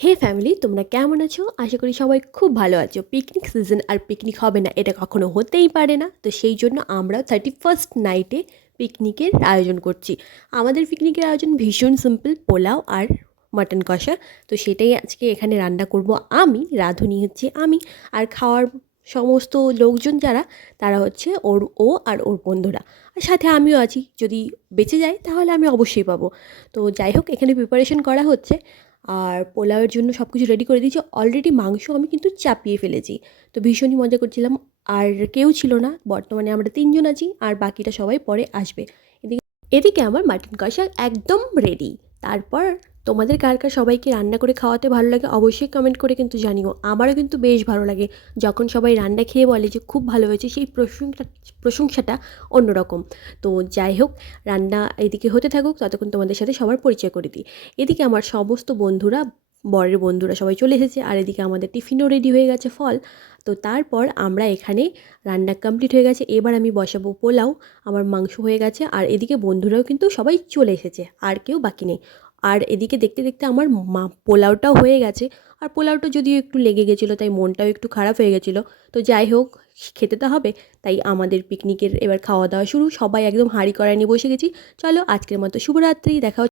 হে family, তোমরা কেমন আছো? আশা করি সবাই খুব ভালো আছো। পিকনিক সিজন আর পিকনিক হবে না এটা কখনো হতেই পারে না। তো সেই জন্য আমরা 31st নাইটে পিকনিকের আয়োজন করছি। আমাদের পিকনিকের আয়োজন ভীষণ সিম্পল, পোলাও আর মাটন কষা। তো সেটাই আজকে এখানে রান্না করব আমি, রাঁধুনি হচ্ছে আমি। আর খাওয়ার সমস্ত লোকজন যারা, তারা হচ্ছে ও আর ওর বন্ধুরা। আর সাথে আমিও আছি, যদি বেঁচে যাই তাহলে আমি অবশ্যই পাবো। তো যাই হোক, এখানে প্রিপারেশন করা হচ্ছে। আর পোলাওয়ের জন্য সব কিছু রেডি করে দিয়েছি। অলরেডি মাংস আমি কিন্তু চাপিয়ে ফেলেছি। তো ভীষণই মজা করছিলাম। আর কেউ ছিল না, বর্তমানে আমরা ৩ জন আছি, আর বাকিটা সবাই পরে আসবে। এদিকে এদিকে আমার মাটন কষা একদম রেডি। তারপর তোমাদের কার কার সবাইকে রান্না করে খাওয়াতে ভালো লাগে অবশ্যই কমেন্ট করে কিন্তু জানিও। আমারও কিন্তু বেশ ভালো লাগে যখন সবাই রান্না খেয়ে বলে যে খুব ভালো হয়েছে, সেই প্রশংসাটা অন্যরকম। তো যাই হোক, রান্না এদিকে হতে থাকুক, ততক্ষণ তোমাদের সাথে সবার পরিচয় করে দিই। এদিকে আমার সমস্ত বন্ধুরা, বরের বন্ধুরা সবাই চলে এসেছে, আর এদিকে আমাদের টিফিনও রেডি হয়ে গেছে ফল। তো তারপর আমরা এখানে রান্না কমপ্লিট হয়ে গেছে, এবার আমি বসাবো পোলাও। আমার মাংস হয়ে গেছে, আর এদিকে বন্ধুরাও কিন্তু সবাই চলে এসেছে, আর কেউ বাকি নেই। আর এদিকে দেখতে দেখতে আমার পোলাওটাও হয়ে গেছে। আর পোলাওটা যদিও একটু লেগে গেছিলো, তাই মনটাও একটু খারাপ হয়ে গেছিলো। তো যাই হোক, খেতে তো হবে। তাই আমাদের পিকনিকের এবার খাওয়া দাওয়া শুরু। সবাই একদম হাঁড়ি কড়াই নিয়ে বসে গেছি। চলো, আজকের মতো শুভরাত্রি, দেখা